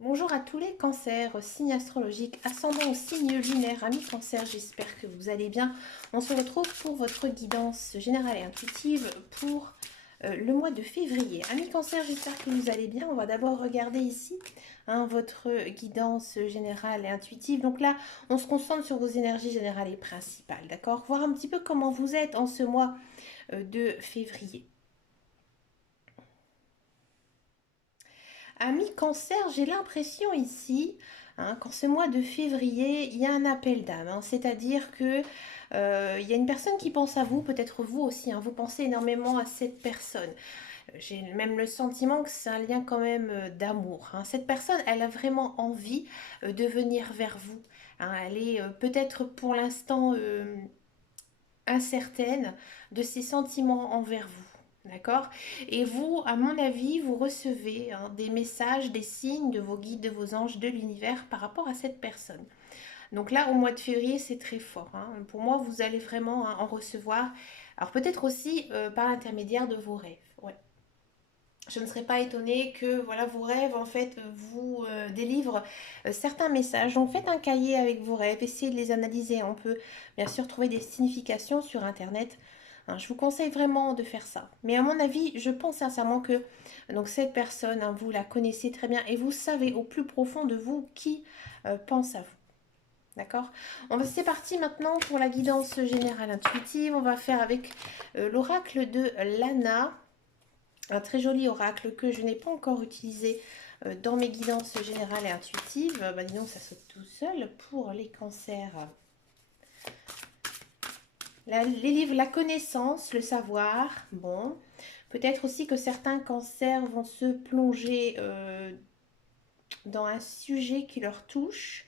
Bonjour à tous les cancers, signes astrologiques, ascendant au signe lunaire, amis cancer, j'espère que vous allez bien. On se retrouve pour votre guidance générale et intuitive pour le mois de février. Amis cancer, j'espère que vous allez bien. On va d'abord regarder ici votre guidance générale et intuitive. Donc là, on se concentre sur vos énergies générales et principales, d'accord? Voir un petit peu comment vous êtes en ce mois de février. Amis cancer, j'ai l'impression ici, qu'en ce mois de février, il y a un appel d'âme. C'est-à-dire que il y a une personne qui pense à vous, peut-être vous aussi, vous pensez énormément à cette personne. J'ai même le sentiment que c'est un lien quand même d'amour. Cette personne, elle a vraiment envie de venir vers vous. Elle est peut-être pour l'instant incertaine de ses sentiments envers vous. D'accord? Et vous, à mon avis, vous recevez des messages, des signes de vos guides, de vos anges, de l'univers par rapport à cette personne. Donc là, au mois de février, c'est très fort. Pour moi, vous allez vraiment en recevoir. Alors peut-être aussi par l'intermédiaire de vos rêves. Ouais. Je ne serais pas étonnée que voilà, vos rêves en fait vous délivrent certains messages. Donc faites un cahier avec vos rêves, essayez de les analyser. On peut bien sûr trouver des significations sur internet. Je vous conseille vraiment de faire ça. Mais à mon avis, je pense sincèrement que donc cette personne, vous la connaissez très bien et vous savez au plus profond de vous qui pense à vous. D'accord. C'est parti maintenant pour la guidance générale intuitive. On va faire avec l'oracle de Lana. Un très joli oracle que je n'ai pas encore utilisé dans mes guidances générales et intuitives. Disons, ça saute tout seul pour les cancers. Les livres, la connaissance, le savoir. Bon, peut-être aussi que certains cancers vont se plonger dans un sujet qui leur touche.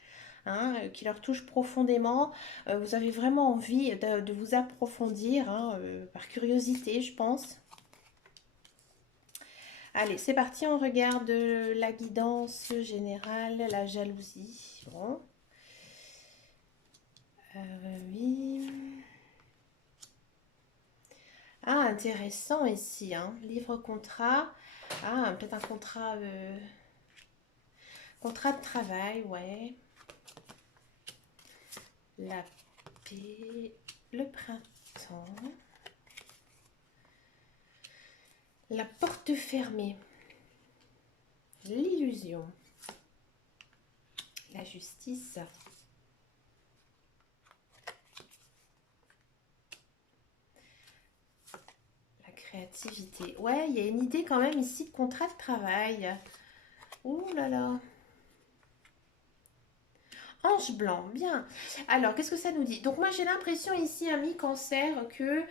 Qui leur touche profondément. Vous avez vraiment envie de vous approfondir par curiosité, je pense. Allez, c'est parti, on regarde la guidance générale, la jalousie. Bon. Oui. Ah, intéressant ici, livre contrat. Ah, peut-être un contrat, contrat de travail, ouais. La paix, le printemps. La porte fermée. L'illusion. La justice. La créativité. Ouais, il y a une idée quand même ici de contrat de travail. Ouh là là. Ange blanc, bien. Alors, qu'est-ce que ça nous dit? Donc moi j'ai l'impression ici, ami cancer, que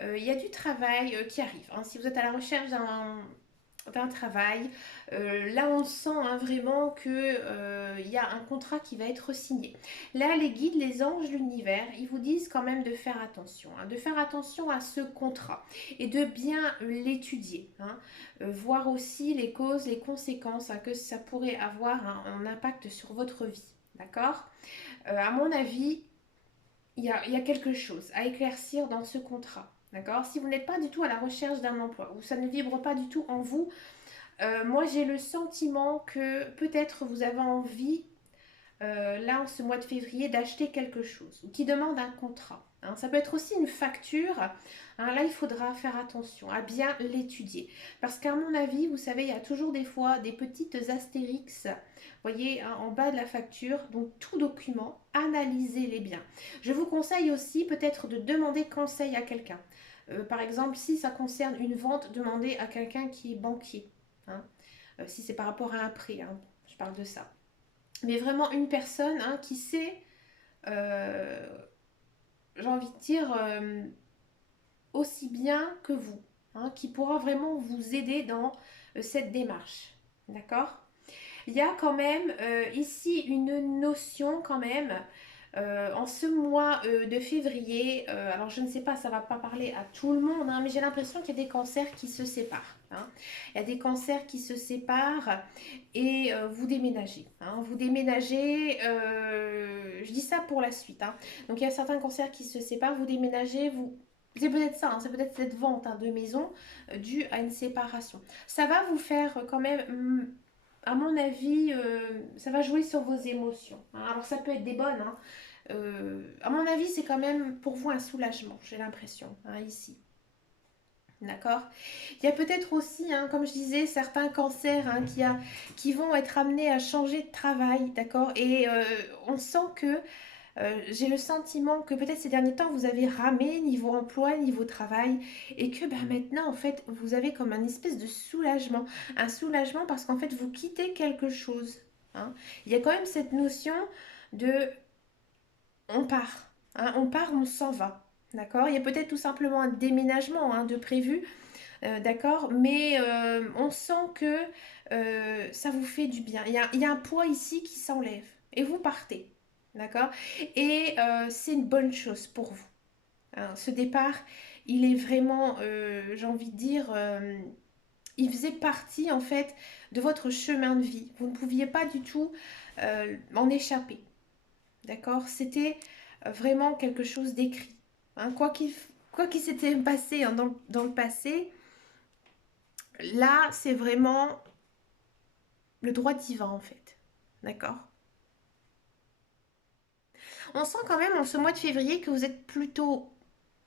il y a du travail qui arrive. Si vous êtes à la recherche d'un travail, là on sent vraiment que il y a un contrat qui va être signé. Là les guides, les anges, l'univers, ils vous disent quand même de faire attention, de faire attention à ce contrat et de bien l'étudier, voir aussi les causes, les conséquences que ça pourrait avoir un impact sur votre vie. D'accord. À mon avis, il y a quelque chose à éclaircir dans ce contrat. D'accord. Si vous n'êtes pas du tout à la recherche d'un emploi ou ça ne vibre pas du tout en vous, moi j'ai le sentiment que peut-être vous avez envie là en ce mois de février d'acheter quelque chose ou qui demande un contrat. Ça peut être aussi une facture. Là, il faudra faire attention à bien l'étudier. Parce qu'à mon avis, vous savez, il y a toujours des fois des petites astérix, vous voyez, en bas de la facture. Donc, tout document, analysez-les bien. Je vous conseille aussi peut-être de demander conseil à quelqu'un. Par exemple, si ça concerne une vente, demandez à quelqu'un qui est banquier. Hein. Si c'est par rapport à un prêt, je parle de ça, mais vraiment une personne qui sait, euh, j'ai envie de dire, aussi bien que vous, qui pourra vraiment vous aider dans cette démarche. D'accord. Il y a quand même ici une notion quand même en ce mois de février, alors je ne sais pas, ça ne va pas parler à tout le monde, mais j'ai l'impression qu'il y a des cancers qui se séparent. Il y a des cancers qui se séparent et vous déménagez. Vous déménagez, je dis ça pour la suite. Donc il y a certains cancers qui se séparent, vous déménagez, vous... C'est peut-être ça, c'est peut-être cette vente de maison due à une séparation. Ça va vous faire quand même à mon avis, ça va jouer sur vos émotions, hein. Alors ça peut être des bonnes, hein. À mon avis, c'est quand même pour vous un soulagement, j'ai l'impression, hein, ici. D'accord. Il y a peut-être aussi, hein, comme je disais, certains cancers, hein, qui vont être amenés à changer de travail, d'accord. Et on sent que j'ai le sentiment que peut-être ces derniers temps, vous avez ramé niveau emploi, niveau travail, et que ben, maintenant, en fait, vous avez comme un espèce de soulagement. Un soulagement parce qu'en fait, vous quittez quelque chose, hein. Il y a quand même cette notion de on part, hein, on part, on s'en va. D'accord. Il y a peut-être tout simplement un déménagement, hein, de prévu, d'accord, mais on sent que ça vous fait du bien. Il y a un poids ici qui s'enlève et vous partez, d'accord, et c'est une bonne chose pour vous, hein. Ce départ, il est vraiment, j'ai envie de dire, il faisait partie en fait de votre chemin de vie. Vous ne pouviez pas du tout en échapper, d'accord. C'était vraiment quelque chose d'écrit, hein. Quoi qu'il s'était passé, hein, dans le passé, là, c'est vraiment le droit divin en fait. D'accord. On sent quand même en ce mois de février que vous êtes plutôt,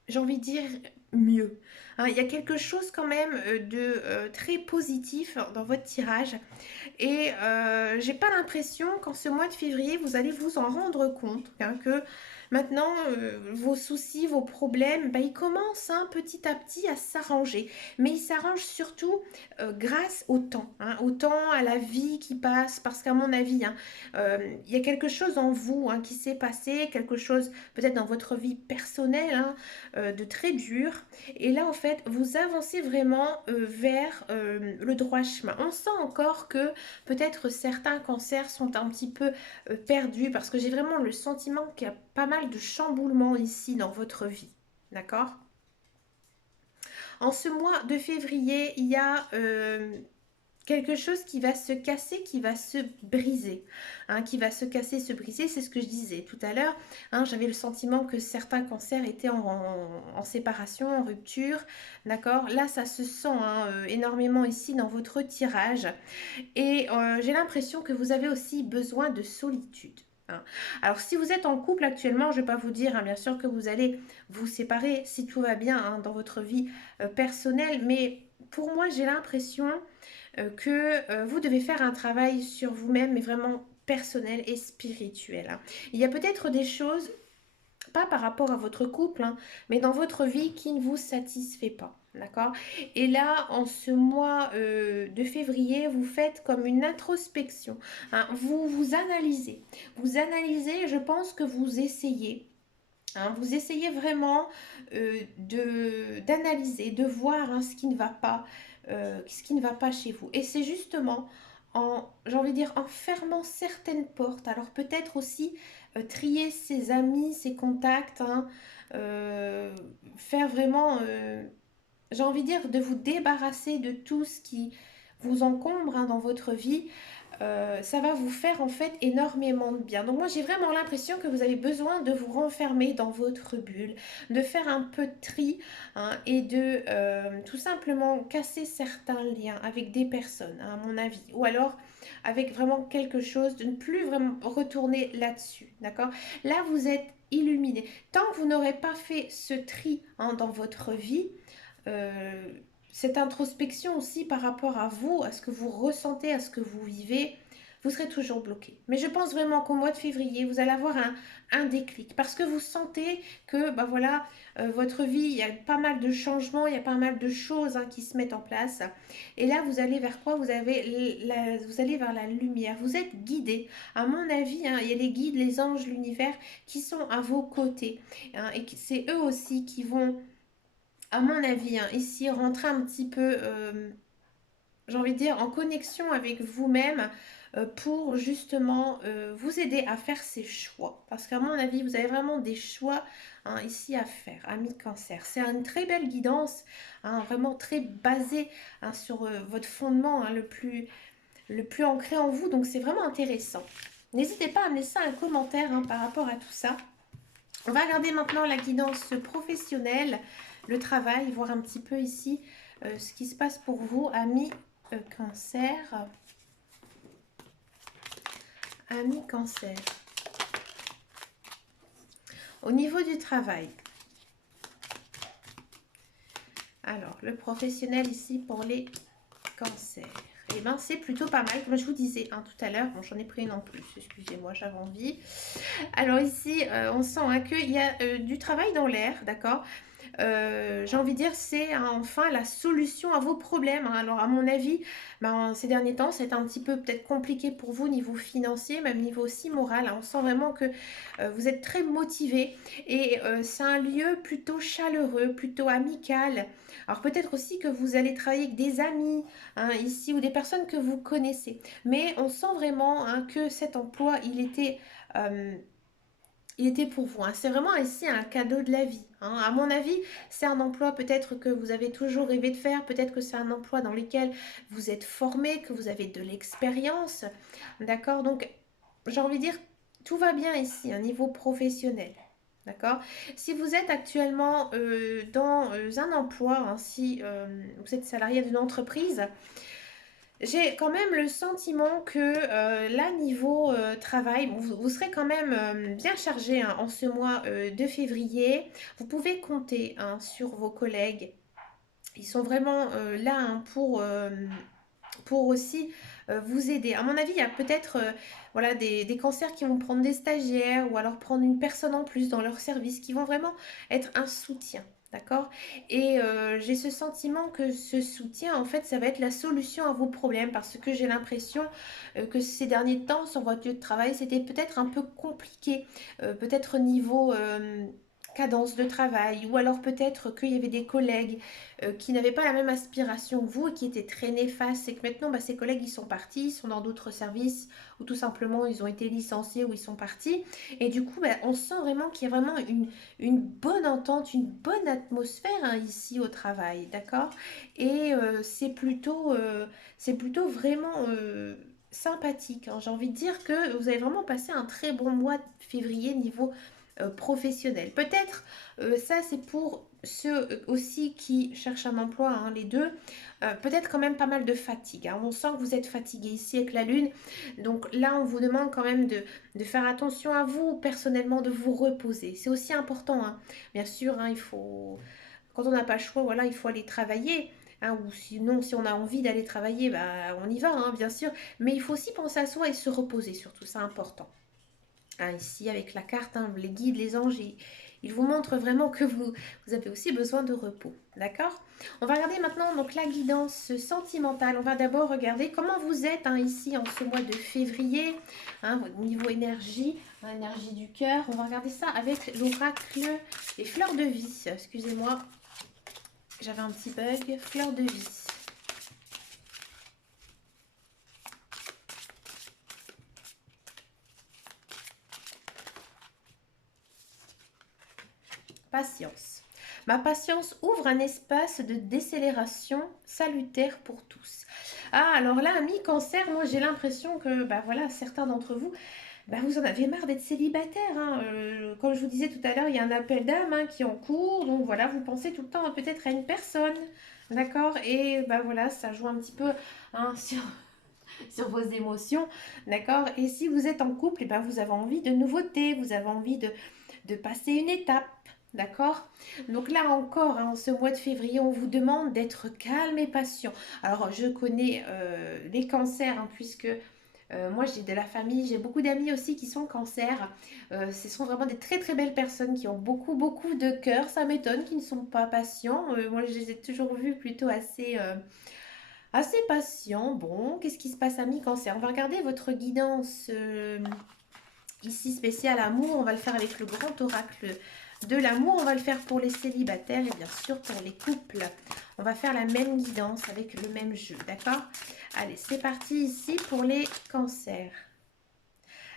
j'ai envie de dire, mieux, hein. Il y a quelque chose quand même de très positif dans votre tirage. Et j'ai pas l'impression qu'en ce mois de février, vous allez vous en rendre compte, hein, que maintenant, vos soucis, vos problèmes, bah, ils commencent, hein, petit à petit à s'arranger. Mais ils s'arrangent surtout grâce au temps, hein, au temps, à la vie qui passe. Parce qu'à mon avis, hein, il y a quelque chose en vous, hein, qui s'est passé, quelque chose peut-être dans votre vie personnelle, hein, de très dur. Et là, en fait, vous avancez vraiment vers le droit chemin. On sent encore que peut-être certains cancers sont un petit peu perdus parce que j'ai vraiment le sentiment qu'il y a pas mal de chamboulements ici dans votre vie. D'accord. En ce mois de février, il y a quelque chose qui va se casser, qui va se briser, hein, qui va se casser, se briser, c'est ce que je disais tout à l'heure, hein. J'avais le sentiment que certains cancers étaient en séparation, en rupture, d'accord. Là, ça se sent, hein, énormément ici dans votre tirage. Et j'ai l'impression que vous avez aussi besoin de solitude, hein. Alors, si vous êtes en couple actuellement, je ne vais pas vous dire, hein, bien sûr, que vous allez vous séparer si tout va bien, hein, dans votre vie personnelle, mais pour moi, j'ai l'impression que vous devez faire un travail sur vous-même, mais vraiment personnel et spirituel, hein. Il y a peut-être des choses, pas par rapport à votre couple, hein, mais dans votre vie qui ne vous satisfait pas. D'accord. Et là, en ce mois de février, vous faites comme une introspection, hein. Vous vous analysez. Vous analysez, je pense que vous essayez, hein, vous essayez vraiment d'analyser, de voir, hein, ce qui ne va pas chez vous. Et c'est justement en, j'ai envie de dire, en fermant certaines portes. Alors peut-être aussi trier ses amis, ses contacts, hein, euh, faire vraiment, j'ai envie de dire, de vous débarrasser de tout ce qui vous encombre, hein, dans votre vie. Ça va vous faire en fait énormément de bien. Donc moi j'ai vraiment l'impression que vous avez besoin de vous renfermer dans votre bulle, de faire un peu de tri, hein, et de tout simplement casser certains liens avec des personnes, hein, à mon avis. Ou alors avec vraiment quelque chose, de ne plus vraiment retourner là-dessus. D'accord. Là vous êtes illuminé. Tant que vous n'aurez pas fait ce tri, hein, dans votre vie, euh, cette introspection aussi par rapport à vous, à ce que vous ressentez, à ce que vous vivez, vous serez toujours bloqué. Mais je pense vraiment qu'au mois de février, vous allez avoir un déclic parce que vous sentez que bah voilà, votre vie, il y a pas mal de changements, il y a pas mal de choses, hein, qui se mettent en place. Et là, vous allez vers quoi? Vous allez vers la lumière. Vous êtes guidé. À mon avis, hein, il y a les guides, les anges, l'univers qui sont à vos côtés, hein, et c'est eux aussi qui vont, à mon avis, hein, ici, rentrer un petit peu, j'ai envie de dire, en connexion avec vous-même, pour justement vous aider à faire ces choix. Parce qu'à mon avis, vous avez vraiment des choix, hein, ici à faire, amis cancer. C'est une très belle guidance, hein, vraiment très basée, hein, sur votre fondement, hein, le plus ancré en vous. Donc c'est vraiment intéressant. N'hésitez pas à me laisser un commentaire, hein, par rapport à tout ça. On va regarder maintenant la guidance professionnelle, le travail, voir un petit peu ici ce qui se passe pour vous, amis cancer. Ami cancer. Au niveau du travail. Alors, le professionnel ici pour les cancers. Eh bien, c'est plutôt pas mal. Comme je vous disais tout à l'heure, bon, j'en ai pris une en plus. Excusez-moi, j'avais envie. Alors ici, on sent qu'il y a du travail dans l'air, d'accord. J'ai envie de dire, c'est enfin la solution à vos problèmes. Alors, à mon avis, ces derniers temps, c'est un petit peu peut-être compliqué pour vous niveau financier, même niveau aussi moral. On sent vraiment que vous êtes très motivé et c'est un lieu plutôt chaleureux, plutôt amical. Alors, peut-être aussi que vous allez travailler avec des amis ici ou des personnes que vous connaissez. Mais on sent vraiment que cet emploi, euh, il était pour vous. C'est vraiment ici un cadeau de la vie. À mon avis, c'est un emploi peut-être que vous avez toujours rêvé de faire. Peut-être que c'est un emploi dans lequel vous êtes formé, que vous avez de l'expérience. D'accord. Donc, j'ai envie de dire, tout va bien ici, un niveau professionnel. D'accord. Si vous êtes actuellement dans un emploi, si vous êtes salarié d'une entreprise, j'ai quand même le sentiment que là, niveau travail, bon, vous serez quand même bien chargé en ce mois de février. Vous pouvez compter sur vos collègues. Ils sont vraiment là pour aussi vous aider. À mon avis, il y a peut-être voilà, des cancers qui vont prendre des stagiaires ou alors prendre une personne en plus dans leur service qui vont vraiment être un soutien. D'accord. Et j'ai ce sentiment que ce soutien, en fait, ça va être la solution à vos problèmes parce que j'ai l'impression que ces derniers temps, sur votre lieu de travail, c'était peut-être un peu compliqué. Peut-être niveau cadence de travail ou alors peut-être qu'il y avait des collègues qui n'avaient pas la même aspiration que vous et qui étaient très néfastes et que maintenant ces collègues ils sont partis, ils sont dans d'autres services ou tout simplement ils ont été licenciés ou ils sont partis et du coup on sent vraiment qu'il y a vraiment une bonne entente, une bonne atmosphère ici au travail, d'accord. Et c'est plutôt vraiment sympathique. J'ai envie de dire que vous avez vraiment passé un très bon mois de février niveau professionnel. Peut-être ça c'est pour ceux aussi qui cherchent un emploi, les deux. Peut-être quand même pas mal de fatigue. On sent que vous êtes fatigué ici avec la lune. Donc là, on vous demande quand même de faire attention à vous, personnellement, de vous reposer. C'est aussi important. Bien sûr, il faut... Quand on n'a pas le choix, voilà, il faut aller travailler. Ou sinon, si on a envie d'aller travailler, on y va, bien sûr. Mais il faut aussi penser à soi et se reposer, surtout, c'est important. Ici, avec la carte, les guides, les anges, ils vous montrent vraiment que vous avez aussi besoin de repos. D'accord. On va regarder maintenant donc la guidance sentimentale. On va d'abord regarder comment vous êtes ici en ce mois de février, votre niveau énergie, énergie du cœur. On va regarder ça avec l'oracle des fleurs de vie. Excusez-moi, j'avais un petit bug. Fleurs de vie. Patience. Ma patience ouvre un espace de décélération salutaire pour tous. Alors là, ami cancer, moi j'ai l'impression que voilà, certains d'entre vous, vous en avez marre d'être célibataire. Comme je vous disais tout à l'heure, il y a un appel d'âme qui est en cours. Donc voilà, vous pensez tout le temps peut-être à une personne. D'accord. Et voilà, ça joue un petit peu sur vos émotions. D'accord. Et si vous êtes en couple, vous avez envie de nouveautés, vous avez envie de passer une étape. D'accord. Donc là encore, en ce mois de février, on vous demande d'être calme et patient. Alors, je connais les cancers, puisque moi j'ai de la famille, j'ai beaucoup d'amis aussi qui sont cancers. Ce sont vraiment des très très belles personnes qui ont beaucoup beaucoup de cœur. Ça m'étonne qu'ils ne sont pas patients. Moi je les ai toujours vus plutôt assez patients. Bon, qu'est-ce qui se passe, amis cancer? On va regarder votre guidance ici spéciale amour. On va le faire avec le grand oracle de l'amour. On va le faire pour les célibataires et bien sûr pour les couples. On va faire la même guidance avec le même jeu, d'accord? Allez, c'est parti ici pour les cancers.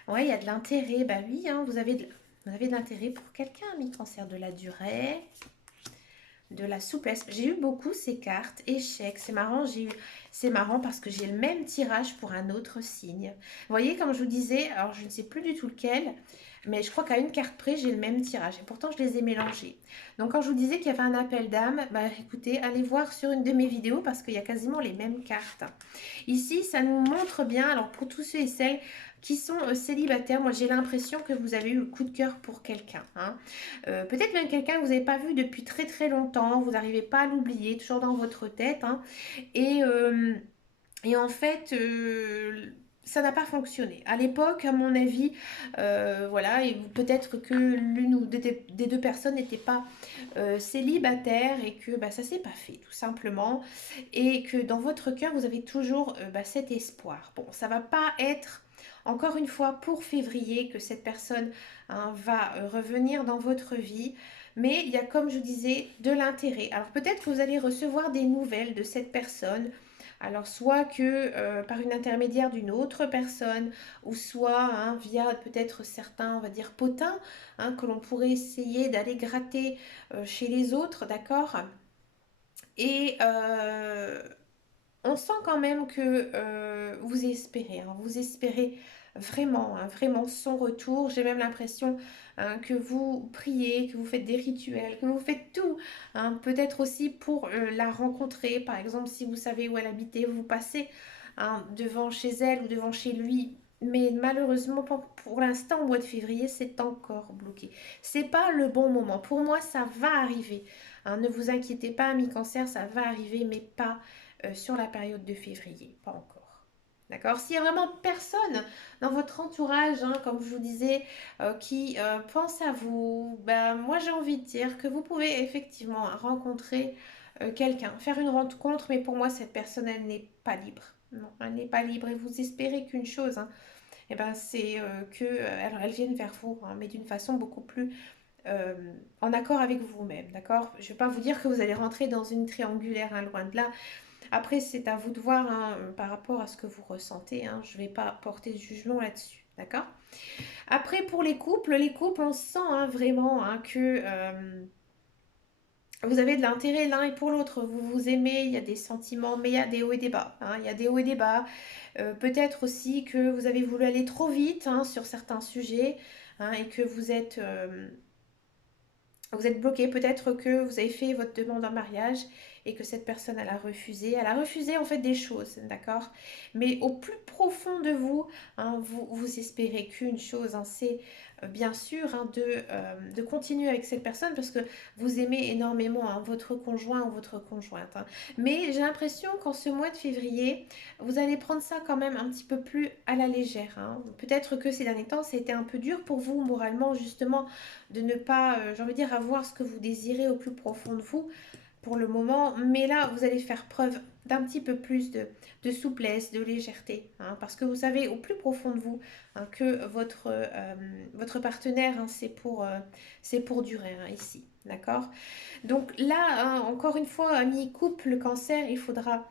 Ouais, il y a de l'intérêt. Oui, vous avez de l'intérêt pour quelqu'un, mi cancer, de la durée, de la souplesse. J'ai eu beaucoup ces cartes. Échec, c'est marrant, C'est marrant parce que j'ai le même tirage pour un autre signe. Vous voyez, comme je vous disais, alors je ne sais plus du tout lequel, mais je crois qu'à une carte près, j'ai le même tirage. Et pourtant, je les ai mélangés. Donc, quand je vous disais qu'il y avait un appel d'âme, bah écoutez, allez voir sur une de mes vidéos parce qu'il y a quasiment les mêmes cartes. Ici, ça nous montre bien, alors pour tous ceux et celles qui sont célibataires, moi j'ai l'impression que vous avez eu le coup de cœur pour quelqu'un. Hein. Peut-être même quelqu'un que vous n'avez pas vu depuis très très longtemps, vous n'arrivez pas à l'oublier, toujours dans votre tête. Hein. Et, euh, et en fait, ça n'a pas fonctionné. À l'époque, à mon avis, voilà, et peut-être que l'une ou des deux personnes n'était pas célibataire et que bah, ça s'est pas fait, tout simplement. Et que dans votre cœur, vous avez toujours bah, cet espoir. Bon, ça va pas être, encore une fois, pour février que cette personne hein, va revenir dans votre vie. Mais il y a, comme je disais, de l'intérêt. Alors peut-être que vous allez recevoir des nouvelles de cette personne alors, soit que par une intermédiaire d'une autre personne, ou soit hein, via peut-être certains, on va dire, potins, hein, que l'on pourrait essayer d'aller gratter chez les autres, d'accord? Et on sent quand même que vous espérez, hein, vous espérez vraiment, hein, vraiment son retour. J'ai même l'impression hein, que vous priez, que vous faites des rituels, que vous faites tout. Hein, peut-être aussi pour la rencontrer. Par exemple, si vous savez où elle habitait, vous passez hein, devant chez elle ou devant chez lui. Mais malheureusement, pour l'instant, au mois de février, c'est encore bloqué. C'est pas le bon moment. Pour moi, ça va arriver. Hein, ne vous inquiétez pas, ami cancer, ça va arriver, mais pas sur la période de février, pas encore. D'accord. S'il y a vraiment personne dans votre entourage, hein, comme je vous disais, qui pense à vous, ben, moi j'ai envie de dire que vous pouvez effectivement rencontrer quelqu'un, faire une rencontre, mais pour moi cette personne, elle n'est pas libre. Non, elle n'est pas libre et vous espérez qu'une chose, hein, et ben, c'est qu'elle vienne vers vous, hein, mais d'une façon beaucoup plus euh, en accord avec vous-même, d'accord. Je ne vais pas vous dire que vous allez rentrer dans une triangulaire, hein, loin de là. Après, c'est à vous de voir hein, par rapport à ce que vous ressentez. Hein. Je ne vais pas porter de jugement là-dessus. D'accord. Après, pour les couples, on sent hein, vraiment hein, que vous avez de l'intérêt l'un et pour l'autre. Vous vous aimez, il y a des sentiments, mais il y a des hauts et des bas. Hein. Il y a des hauts et des bas. Peut-être aussi que vous avez voulu aller trop vite hein, sur certains sujets hein, et que vous êtes bloqué, peut-être que vous avez fait votre demande en mariage et que cette personne, elle a refusé. Elle a refusé en fait des choses, d'accord. Mais au plus profond de vous, hein, vous espérez qu'une chose, hein, c'est bien sûr hein, de continuer avec cette personne parce que vous aimez énormément hein, votre conjoint ou votre conjointe. Hein. Mais j'ai l'impression qu'en ce mois de février, vous allez prendre ça quand même un petit peu plus à la légère. Hein. Peut-être que ces derniers temps, ça a été un peu dur pour vous moralement justement de ne pas, j'ai envie de dire, avoir ce que vous désirez au plus profond de vous pour le moment. Mais là, vous allez faire preuve d'un petit peu plus de souplesse, de légèreté. Hein, parce que vous savez au plus profond de vous hein, que votre partenaire, hein, c'est pour durer hein, ici. D'accord. Donc là, hein, encore une fois, ami couple cancer, il faudra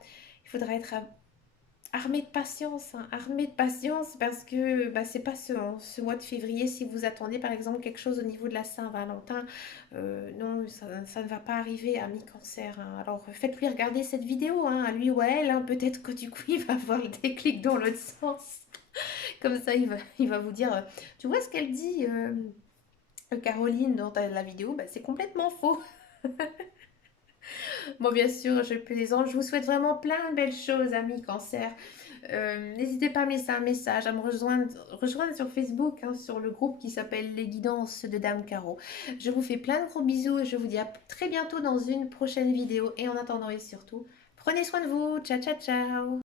être armé de patience, hein, armé de patience parce que bah, c'est pas ce mois de février si vous attendez par exemple quelque chose au niveau de la Saint-Valentin. Non, ça ne va pas arriver à mi-cancer. Hein. Alors faites-lui regarder cette vidéo, hein, à lui ou à elle. Hein. Peut-être que du coup il va avoir le déclic dans l'autre sens. Comme ça il va vous dire, tu vois ce qu'elle dit Caroline dans la vidéo, bah, c'est complètement faux. Bon, bien sûr, je plaisante. Je vous souhaite vraiment plein de belles choses, amis cancer. N'hésitez pas à me laisser un message, à me rejoindre sur Facebook, hein, sur le groupe qui s'appelle Les Guidances de Dame Caro. Je vous fais plein de gros bisous et je vous dis à très bientôt dans une prochaine vidéo. Et en attendant et surtout, prenez soin de vous. Ciao, ciao, ciao.